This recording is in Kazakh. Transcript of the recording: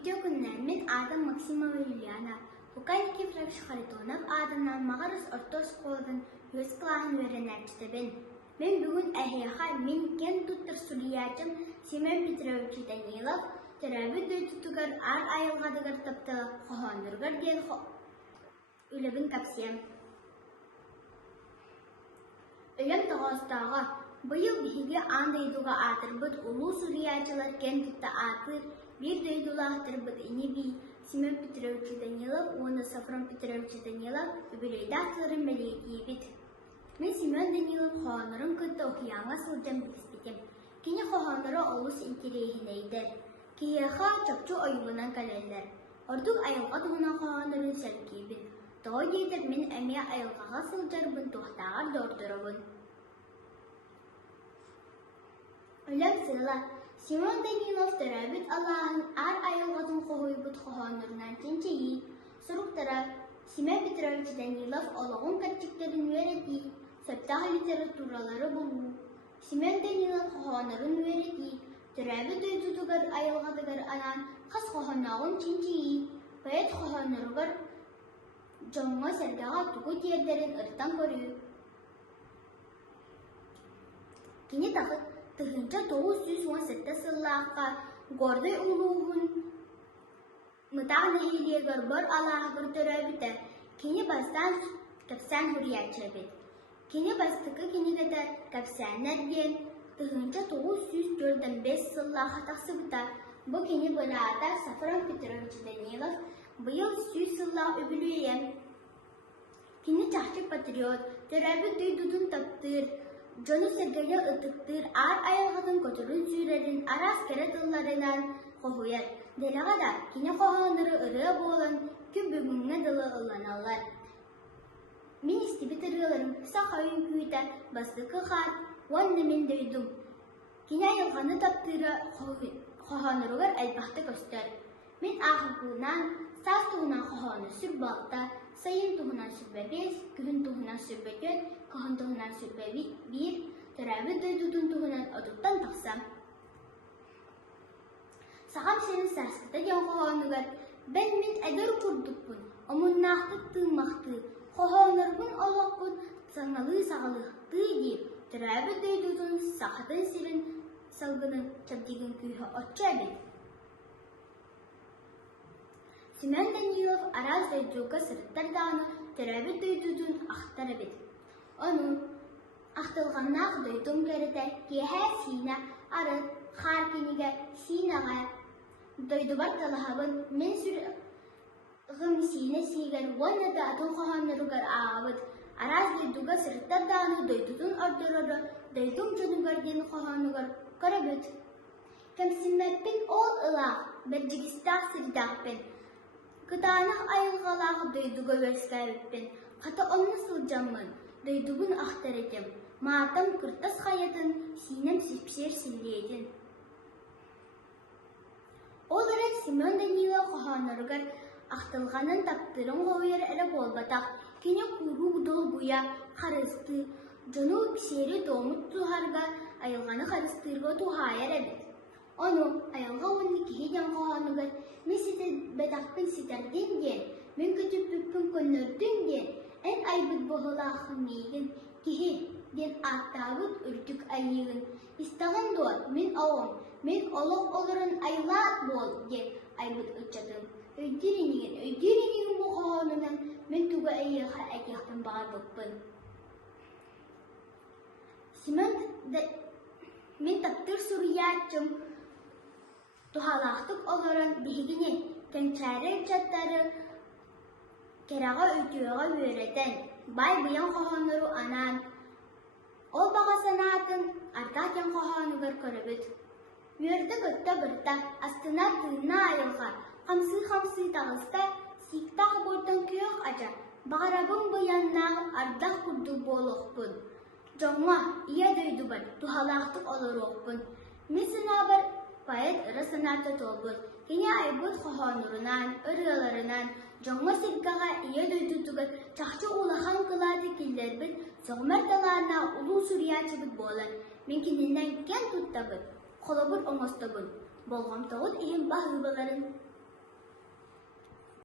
Видео күннәмен Адам Максимова Юлиана, Лукайский Фракш Харитонов Адамнан мағарыз ортос қолыдың өз клағын өрен әртістебін. Мен бүгін әйеға мен кен тұттыр сүріячым Семен Петрович Данилов түрәбі дөйтітігір ар айылғадығыр тапты қоғанырғыр ден үлібін кәпсем. Үлім тағастаға бұйыл бігі андайдуға атырбыд ұлу сүріячылар кен тұтты атыр, bir дөйдулақтыр бұд инеби Семен Петрович Данилов, оны Сафрон Петрович Данилов өбілейді ақтыларын мәлейді ебет. Мен Семен Данилов қоғанырын күтті оқияңа сылжам біліспетем. Кені қоғаныры олыс интерейінейдер. Кейеға чапчу ойылынан кәлелер. Ордық айылға тұғынан қоғанырын сәлкейбін. Тоғы дейдір мен әме айылғаға сылжарбын тоқтағар дордырыбын. Өлім сыла. Семен Данилов түрәбіт Аллахын ар айылғадың қоғойбыт қоғанырынан тенчейі. Сұруқтара Семен Петрович Данилов олығын кәтчіктерін өреті, сөптағы литературалары болу. Семен Данилов қоғанырын өреті, түрәбіт өйтудығыр айылғадығыр анан қас қоғанағын тенчейі. Поэт қоғанырығыр жоңға сәргіға тұғы тердерін ұрттан көрі. Кені тақыт Тыгынча 917 сыллаққа гордай ұлуғын мұтағын әйелегір бір алағыр түрәбіті. Кені бастан кәпсән хүрячәбет. Кені бастықы кенегеді кәпсәннәрген тыгынча 945 сыллаққа тақсыбыта. Бұл кені бұлада Сафрон Петрович Данилов бұйыл 100 сыллақ өбілуем. Кені чақчы патриот, түрәбі дөйдудын таптыр. Жону сәргәлі ұтықтыр, ар айылғадың көтірін сүйрерін арас кәрі дылларынан қоғуяр. Делағада, кені қоғаныры ұры болын, күн бүгінгі дылы ұланалар. Мен істебет ұрыларым қыса қайын күйті, бастықы қар, онны мен дөйдім. Кені айылғаны таптыры қоғанырығыр әлбақты көстер. Мен ағығынан, саз тұғынан қоғаны сүр балта, sayın tuğunan sürbə 5, gühün tuğunan sürbə 4, kahın tuğunan sürbə 1, törəbi döydudun tuğunan oduttan taqsam. Sağam senin sərskıda gen qoğanıgar, ben min ədir kurdukbun, omun naqtı tığmaqtı, qoğanırbun olaqbun, sanalı sağlıqtı deyip, törəbi döydudun sağıdın sirin salgının çabdigin kүйі otçabit. Семен Данилов араз дөйдуға сұрыттардағыны түрәбі дөйдудың ақтары бет. Оның ақтылғаннақ дөйдуң кәріті кеһә сина арыт, қар кенеге синаға дөйдубар талағабын мен сүрғым сина сигер, оны да атыл қоғанырығар ағабыд. Араз дөйдуға сұрыттардағыны дөйдудың ордырыры, дөйдуң жонуғар ден қоғанығар көрі Кәмсімәппен ол ылақ, бір жігістақ сырдақпен. Кытанақ айылғалағы дөйдуға өскәйіппен, қаты онны сылжамын, дөйдуғын ақтар етем, маатам күртас қаятын, синем сүпсер сіллейдін. Ол әрет Семен Данилов қоғанырғыр ақтылғанын таптырын қойыр әрі болбатақ, кене күру дол бұя қарысты, жону ксері домыт тұғарға айылғаны қарыстырға тұғайыр әбет. Onu ayılға онны кейден қоғанығыр, мен бәдақпен сетәрден ден, мен көтіп бүппін көннөрден ден, ән айбыд бұғылақы мейгін, кейі ден аттағыд үртік айығын. Истағын дуар, мен ауым, мен олық олырын айлат бол, ден айбыд ұтчадым. Өйдерінеген бұл қоғанынан мен туға әйіға әкеқпін бағар бұппын. Мен таптыр сүріячым, Тухалақтық оларын бігіне кәнчәрі жаттары кераға өйтуіға өретен, бай бұян қоғаныру анан. Ол баға санатын артакен қоғанығыр көрібіт. Өрді көтті бұрта, астына тыына айылға, қамсы тағыста, сиктағы бордан күйіқ ажа, бағарабын бұяннағып ардақ күрді болуқпын. Жоңма, ия дөйді бар, тухалақтық олар оқпын. Мен сынабыр, Поэт ұры сынаты толбыз. Кене айбыз қоғанырынан, ұрыларынан, жоңғы сілгіға ие дөйдудығыр, чақчы улахан қылады келдербіз, соғмәрталарына ұлу сүриячыбыз болар. Мен кененен кен тұттабыз, қолабыр оңыстабыз. Болғам тоғыз ең бағыбыларын.